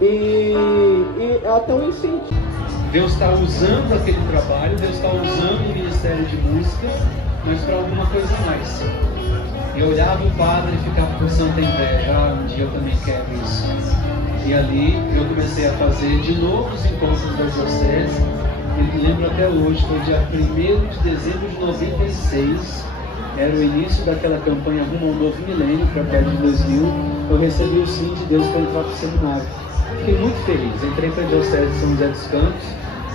E até um incentivo. Deus está usando aquele trabalho, Deus está usando o ministério de música, mas para alguma coisa a mais. Eu olhava o padre e ficava com santa inveja, um dia eu também quero isso. E ali eu comecei a fazer de novo os encontros da diocese. Eu lembro até hoje, foi dia 1º de dezembro de 96, era o início daquela campanha Rumo ao Novo Milênio, para perto de 2000, eu recebi o sim de Deus para entrar para o seminário. Fiquei muito feliz, entrei para a diocese de São José dos Campos,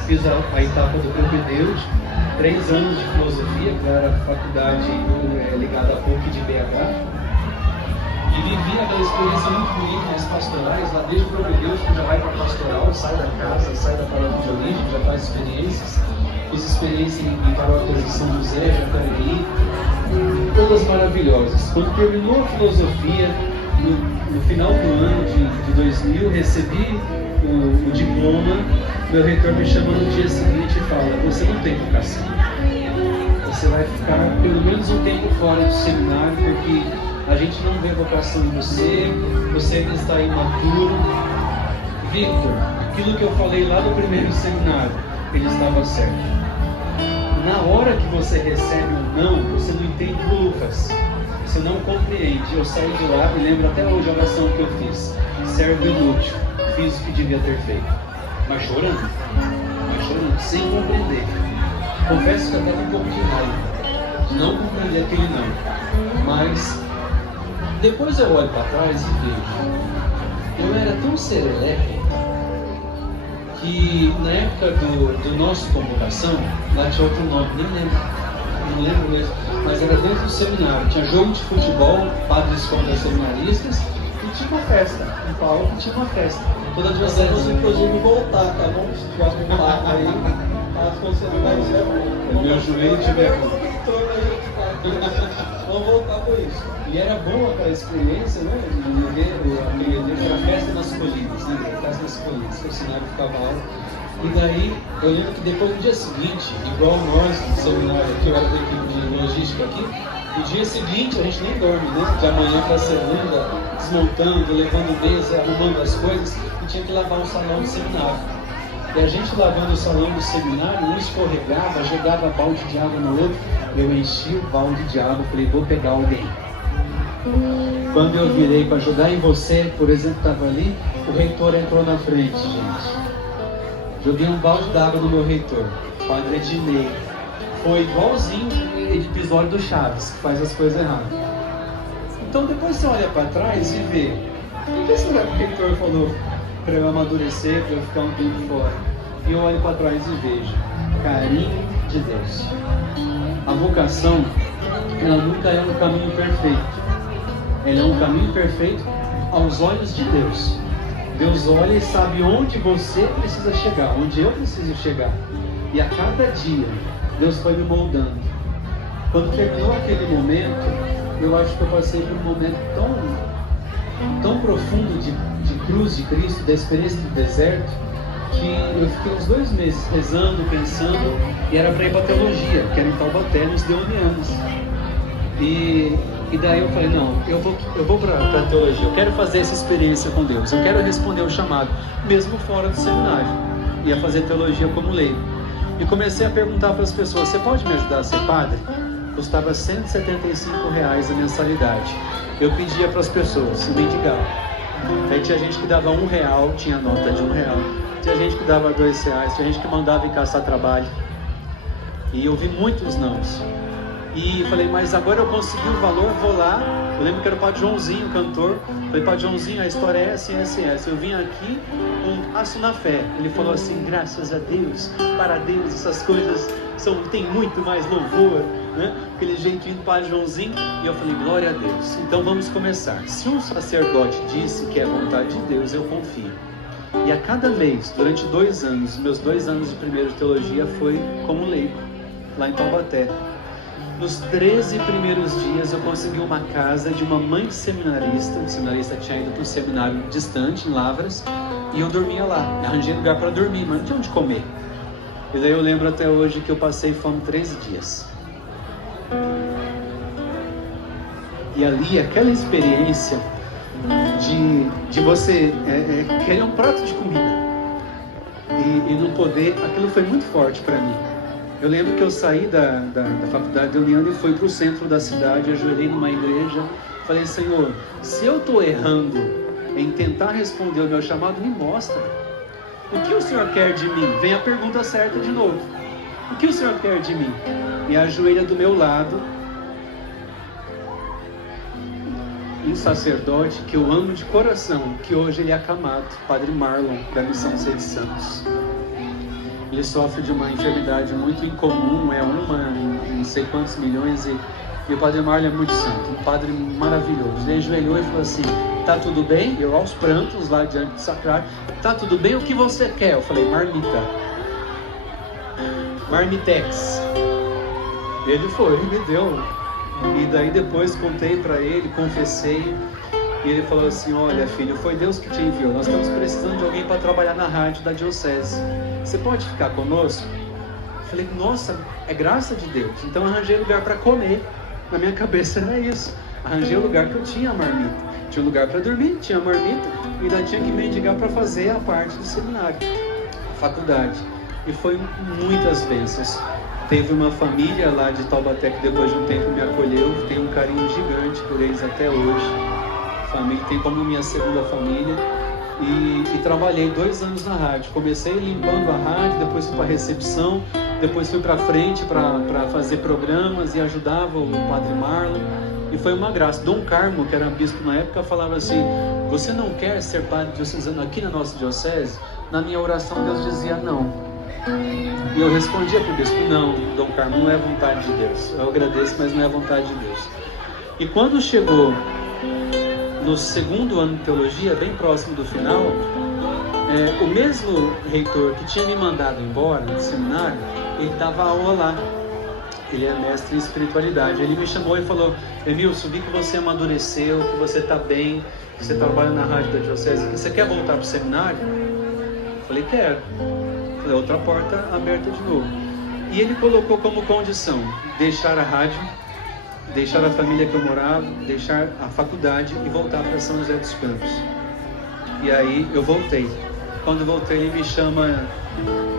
fiz a etapa do propedêutico, 3 anos de filosofia, que era a faculdade ligada à PUC de BH, e vivi aquela experiência muito bonita nas pastorais, lá desde o propedêutico já vai para a pastoral, sai da casa, sai da paróquia de origem, já faz experiências, fiz experiência em paróquias de São José, Jacareí, todas maravilhosas. Quando terminou a filosofia, no final do ano de 2000, recebi o diploma, meu reitor me chama no dia seguinte e fala: você não tem vocação, você vai ficar pelo menos um tempo fora do seminário, porque a gente não vê vocação em você ainda está imaturo. Victor, aquilo que eu falei lá do primeiro seminário, ele estava certo. Na hora que você recebe um não, você não entende lufas, você não compreende. Eu saí de lá, me lembro até hoje a oração que eu fiz: servo inútil, fiz o que devia ter feito, mas chorando, sem compreender. Confesso que até um pouco de raiva de não compreender aquele não, mas depois eu olho para trás e vejo, eu era tão serelepe que na época do nosso convocação, lá tinha outro nome, nem lembro, não lembro mesmo, mas era dentro do seminário, tinha jogo de futebol, padres contra seminaristas, e tinha uma festa, um palco tinha uma festa. Toda a diocese, inclusive, voltar, tá bom? Se tiver algum papo aí, as conselheiras é meu joelho tiver vamos voltar por isso. E era bom aquela experiência, né? De ver aquele evento, era festa nas colinas, né? Festa nas colinas, que o cenário ficava alto. E daí, eu lembro que depois no dia seguinte, igual nós, no seminário aqui, eu era da equipe de logística aqui, no dia seguinte a gente nem dorme, né? De amanhã para segunda, desmontando, levando mesa, arrumando as coisas, e tinha que lavar o salão do seminário. E a gente lavando o salão do seminário, um escorregava, jogava balde de água no outro. Eu enchi o balde de água, falei: vou pegar alguém. Quando eu virei para ajudar em você, por exemplo, estava ali, o reitor entrou na frente, gente. Joguei um balde d'água no meu reitor, Padre Ednei. Foi igualzinho o episódio do Chaves, que faz as coisas erradas. Então depois você olha para trás e vê, por que será que o reitor falou para eu amadurecer, para eu ficar um tempo fora? E eu olho para trás e vejo carinho de Deus. A vocação, ela nunca é um caminho perfeito. Ela é um caminho perfeito aos olhos de Deus. Deus olha e sabe onde você precisa chegar, onde eu preciso chegar. E a cada dia, Deus foi me moldando. Quando terminou aquele momento, eu acho que eu passei por um momento tão profundo de cruz de Cristo, da experiência do deserto, que eu fiquei uns 2 meses rezando, pensando, e era para ir para teologia, que era em Taubaté, nos Deonianos. E daí eu falei: não, eu vou para teologia, eu quero fazer essa experiência com Deus, eu quero responder o chamado, mesmo fora do seminário. Ia fazer teologia como leigo. E comecei a perguntar para as pessoas: você pode me ajudar a ser padre? Custava R$175 a mensalidade. Eu pedia para as pessoas, mendigava. Aí tinha gente que dava R$1, tinha nota de R$1. Tinha gente que dava R$2, tinha gente que mandava em caçar trabalho. E eu vi muitos nãos. E falei: mas agora eu consegui o valor, vou lá. Eu lembro que era o Padre Joãozinho, cantor. Falei: Padre Joãozinho, a história é assim, assim, essa. Eu vim aqui com um passo na fé. Ele falou assim: graças a Deus, para Deus, essas coisas tem muito mais louvor, né? Aquele jeitinho do Padre Joãozinho. E eu falei: glória a Deus. Então vamos começar. Se um sacerdote disse que é vontade de Deus, eu confio. E a cada mês, durante 2 anos, meus 2 anos de primeiro de teologia foi como leigo, lá em Taubaté. Nos 13 primeiros dias eu consegui uma casa de uma mãe seminarista. O seminarista tinha ido para um seminário distante, em Lavras, e eu dormia lá. Arranjei lugar para dormir, mas não tinha onde comer. E daí eu lembro até hoje que eu passei fome 13 dias. E ali, aquela experiência de você querer um prato de comida e não poder. Aquilo foi muito forte para mim. Eu lembro que eu saí da faculdade de União e fui para o centro da cidade, ajoelhei numa igreja, falei: Senhor, se eu estou errando em tentar responder o meu chamado, me mostra. O que o Senhor quer de mim? Vem a pergunta certa de novo. O que o Senhor quer de mim? E ajoelha do meu lado um sacerdote que eu amo de coração, que hoje ele é acamado, Padre Marlon, da Missão Sede Santos. Ele sofre de uma enfermidade muito incomum, é uma em não sei quantos milhões, e o Padre Marlon é muito santo, um padre maravilhoso. Ele ajoelhou e falou assim: tá tudo bem? Eu aos prantos lá diante do sacrário: tá tudo bem? O que você quer? Eu falei: marmita, marmitex. Ele foi, ele me deu. E daí depois contei para ele, confessei, e ele falou assim: olha, filho, foi Deus que te enviou, nós estamos precisando de alguém para trabalhar na rádio da diocese, você pode ficar conosco? Eu falei: nossa, é graça de Deus. Então arranjei lugar para comer. Na minha cabeça era isso, arranjei o lugar que eu tinha a marmita, tinha um lugar para dormir, tinha a marmita, e ainda tinha que mendigar para fazer a parte do seminário, faculdade. E foi muitas bênçãos. Teve uma família lá de Taubaté que depois de um tempo me acolheu, tenho um carinho gigante por eles até hoje. A família tem como minha segunda família. E trabalhei 2 anos na rádio. Comecei limpando a rádio, depois fui para a recepção, depois fui para frente para fazer programas e ajudava o Padre Marlon. E foi uma graça. Dom Carmo, que era bispo na época, falava assim: você não quer ser padre diocesano aqui na nossa diocese? Na minha oração Deus dizia não. E eu respondia para o bispo: não, Dom Carmo, não é vontade de Deus. Eu agradeço, mas não é vontade de Deus. E quando chegou no 2º ano de teologia, bem próximo do final, o mesmo reitor que tinha me mandado embora do seminário, ele dava aula lá. Ele é mestre em espiritualidade. Ele me chamou e falou: Emilson, vi que você amadureceu, que você está bem, que você trabalha na rádio da diocese, que você quer voltar para o seminário? Eu falei: quero. Falei: outra porta aberta de novo. E ele colocou como condição deixar a rádio, deixar a família que eu morava, deixar a faculdade e voltar para São José dos Campos. E aí eu voltei. Quando eu voltei, ele me chama,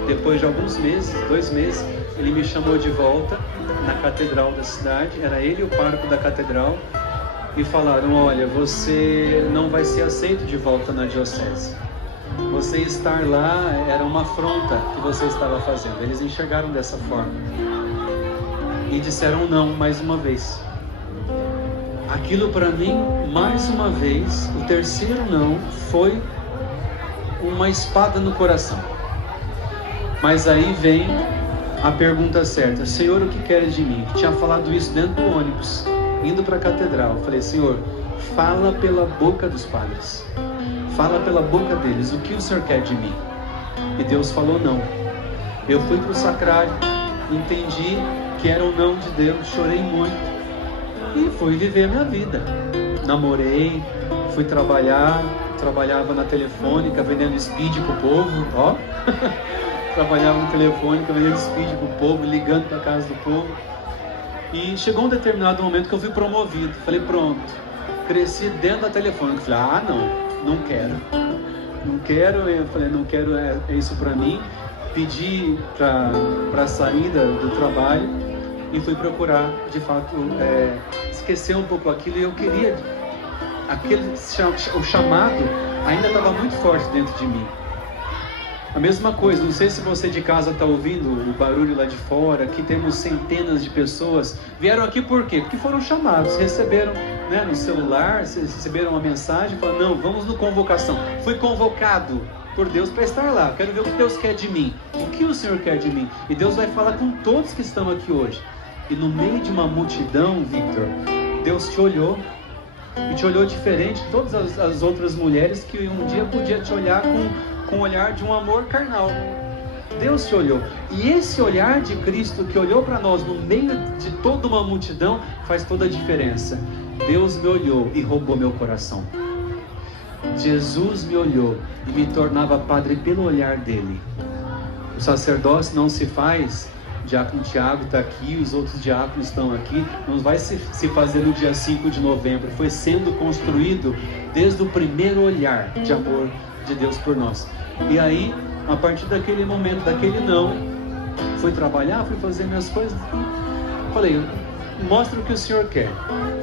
depois de alguns meses, 2 meses, ele me chamou de volta na catedral da cidade. Era ele e o pároco da catedral, e falaram: olha, você não vai ser aceito de volta na diocese. Você estar lá era uma afronta que você estava fazendo. Eles enxergaram dessa forma e disseram não mais uma vez. Aquilo para mim, mais uma vez, o 3º não, foi uma espada no coração. Mas aí vem a pergunta certa: Senhor, o que queres de mim? Eu tinha falado isso dentro do ônibus, indo para a catedral. Eu falei: Senhor, fala pela boca dos padres, fala pela boca deles, o que o Senhor quer de mim? E Deus falou não. Eu fui para o sacrário, entendi que era um não de Deus, chorei muito e fui viver a minha vida. Namorei, fui trabalhar, trabalhava na telefônica vendendo speed pro povo, ó. Trabalhava na telefônica vendendo speed pro povo, ligando para casa do povo. E chegou um determinado momento que eu fui promovido. Falei: pronto, cresci dentro da telefônica. Falei: ah, não quero. Eu falei: não quero, é isso para mim. Pedi para saída do trabalho e fui procurar, de fato, esquecer um pouco aquilo. E eu queria, o chamado ainda estava muito forte dentro de mim. A mesma coisa, não sei se você de casa está ouvindo o barulho lá de fora. Aqui temos centenas de pessoas. Vieram aqui por quê? Porque foram chamados, receberam, né, no celular, receberam uma mensagem, falaram: não, vamos no convocação. Fui convocado por Deus para estar lá. Quero ver o que Deus quer de mim. O que o Senhor quer de mim? E Deus vai falar com todos que estão aqui hoje. E no meio de uma multidão, Victor, Deus te olhou. E te olhou diferente de todas as outras mulheres que um dia podia te olhar com o olhar de um amor carnal. Deus te olhou. E esse olhar de Cristo que olhou para nós no meio de toda uma multidão faz toda a diferença. Deus me olhou e roubou meu coração. Jesus me olhou e me tornava padre pelo olhar dele. O sacerdócio não se faz o diácono Tiago está aqui, os outros diáconos estão aqui. Não vai se fazer no dia 5 de novembro. Foi sendo construído desde o primeiro olhar de amor de Deus por nós. E aí, a partir daquele momento, daquele não, fui trabalhar, fui fazer minhas coisas. Falei, mostra o que o Senhor quer.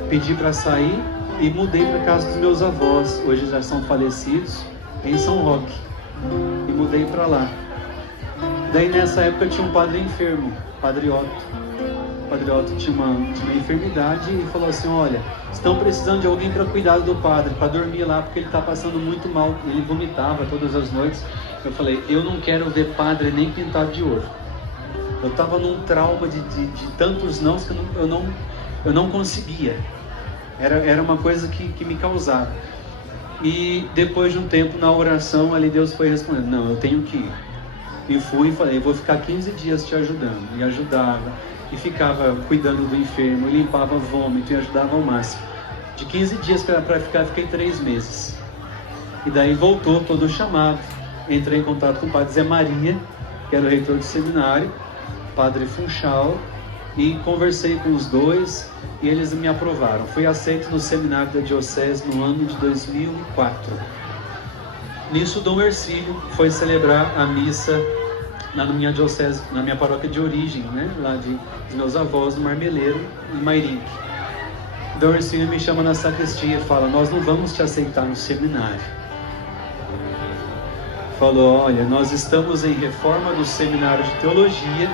Pedi para sair e mudei para casa dos meus avós. Hoje já são falecidos, em São Roque. E mudei para lá. Daí nessa época tinha um padre enfermo, Padre Otto. O Padre Otto tinha uma enfermidade e falou assim, olha, estão precisando de alguém para cuidar do padre, para dormir lá, porque ele está passando muito mal. Ele vomitava todas as noites. Eu falei, eu não quero ver padre nem pintado de ouro. Eu estava num trauma de tantos nãos que eu não conseguia. Era uma coisa que me causava. E depois de um tempo na oração, ali Deus foi respondendo, não, eu tenho que ir. E fui e falei, eu vou ficar 15 dias te ajudando. E ajudava, e ficava cuidando do enfermo, e limpava vômito, e ajudava ao máximo. De 15 dias que era para ficar, fiquei 3 meses. E daí voltou todo o chamado. Entrei em contato com o Padre Zé Maria, que era o reitor do seminário, Padre Funchal, e conversei com os dois, e eles me aprovaram. Fui aceito no seminário da Diocese no ano de 2004. Nisso, Dom Hercílio foi celebrar a missa na minha diocese, na minha paróquia de origem, né? Lá dos meus avós, no Marmeleiro, em Mairinque. Dom Hercílio me chama na sacristia e fala, nós não vamos te aceitar no seminário. Falou, olha, nós estamos em reforma do seminário de teologia,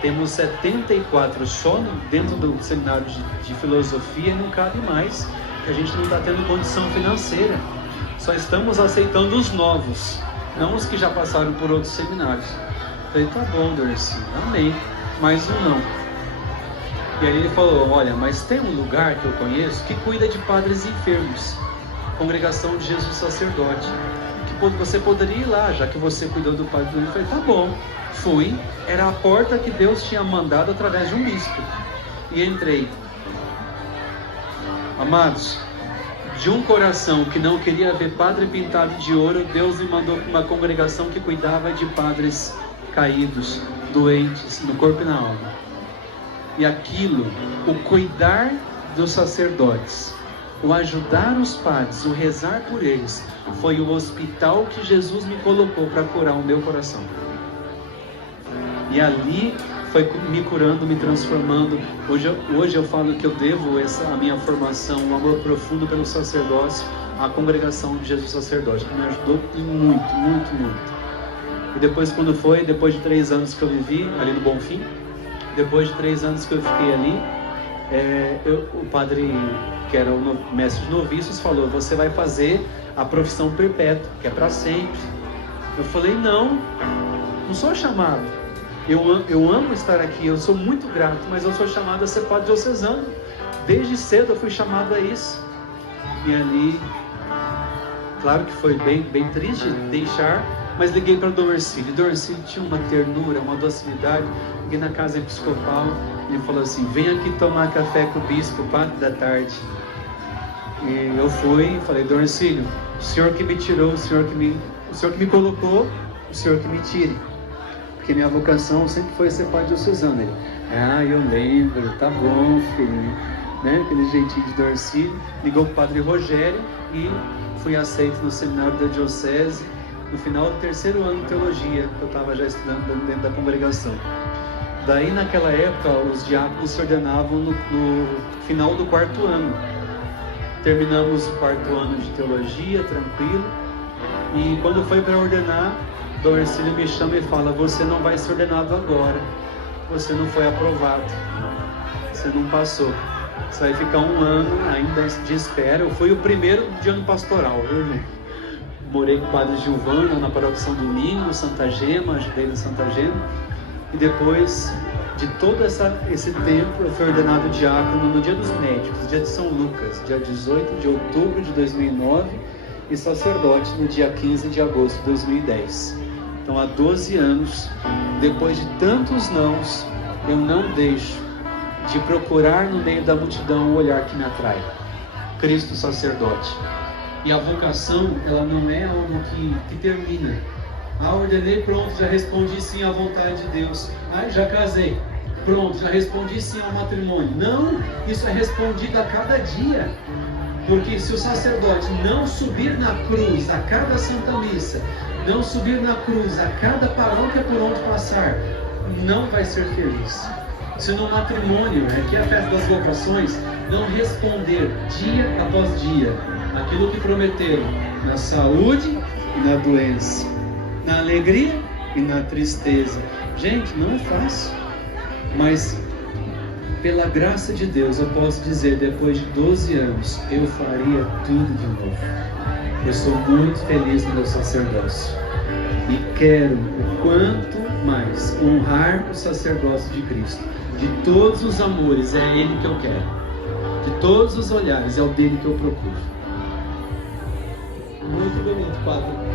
temos 74 só dentro do seminário de filosofia, não cabe mais, que a gente não está tendo condição financeira. Só estamos aceitando os novos, não os que já passaram por outros seminários. Falei, tá bom, Dorci, amém, mais um não. E aí ele falou, olha, mas tem um lugar que eu conheço que cuida de padres enfermos, Congregação de Jesus Sacerdote, que você poderia ir lá, já que você cuidou do padre doente. Eu falei, tá bom, fui, era a porta que Deus tinha mandado através de um bispo. E entrei. Amados, de um coração que não queria ver padre pintado de ouro, Deus me mandou para uma congregação que cuidava de padres caídos, doentes, no corpo e na alma. E aquilo, o cuidar dos sacerdotes, o ajudar os padres, o rezar por eles, foi o hospital que Jesus me colocou para curar o meu coração. E ali foi me curando, me transformando. Hoje eu falo que eu devo a minha formação, um amor profundo pelo sacerdócio, à Congregação de Jesus Sacerdote, que me ajudou muito, muito, muito. E depois depois de 3 anos que eu vivi ali no Bonfim, depois de 3 anos que eu fiquei ali, o padre, que era o mestre de noviços, falou, você vai fazer a profissão perpétua, que é para sempre. Eu falei, não sou chamado. Eu amo estar aqui, eu sou muito grato, mas eu sou chamado a ser padre diocesano. Desde cedo eu fui chamado a isso. E ali, claro que foi bem triste deixar, mas liguei para o Dom Hercílio. Dom Hercílio tinha uma ternura, uma docilidade. Liguei na casa episcopal, ele falou assim, vem aqui tomar café com o bispo, 4 da tarde. E eu fui e falei, Dom Hercílio, o senhor que me tirou, o senhor que me colocou, o senhor que me tire. Porque minha vocação sempre foi ser padre diocesano. Ele, eu lembro, tá bom, filho. Né? Aquele jeitinho de Dom Hercílio. Ligou para o padre Rogério e fui aceito no seminário da diocese. No final do 3º ano de teologia, que eu estava já estudando dentro da congregação. Daí naquela época, os diáconos se ordenavam no final do 4º ano. Terminamos o 4º ano de teologia, tranquilo. E quando foi para ordenar, Dom Hercílio me chama e fala, você não vai ser ordenado agora, você não foi aprovado, você não passou, você vai ficar 1 ano ainda de espera. Eu fui o primeiro de ano pastoral, viu, irmão? Morei com o padre Gilvano na paróquia São Domingo, Santa Gema, ajudei no Santa Gema. E depois de todo esse tempo, eu fui ordenado diácono no Dia dos Médicos, dia de São Lucas, dia 18 de outubro de 2009, e sacerdote no dia 15 de agosto de 2010. Então há 12 anos, depois de tantos nãos, eu não deixo de procurar no meio da multidão o olhar que me atrai. Cristo sacerdote. E a vocação, ela não é algo que termina. Ah, ordenei, pronto, já respondi sim à vontade de Deus. Ah, já casei, pronto, já respondi sim ao matrimônio. Não, isso é respondido a cada dia. Porque se o sacerdote não subir na cruz a cada Santa Missa, não subir na cruz a cada paróquia por onde passar, não vai ser feliz. Se no matrimônio, que é a festa das vocações, não responder dia após dia aquilo que prometeram, na saúde e na doença, na alegria e na tristeza. Gente, não é fácil, mas pela graça de Deus eu posso dizer, depois de 12 anos, eu faria tudo de novo. Eu sou muito feliz no meu sacerdócio e quero o quanto mais honrar o sacerdócio de Cristo. De todos os amores, é Ele que eu quero. De todos os olhares, é o dele que eu procuro. Muito bonito, Padre.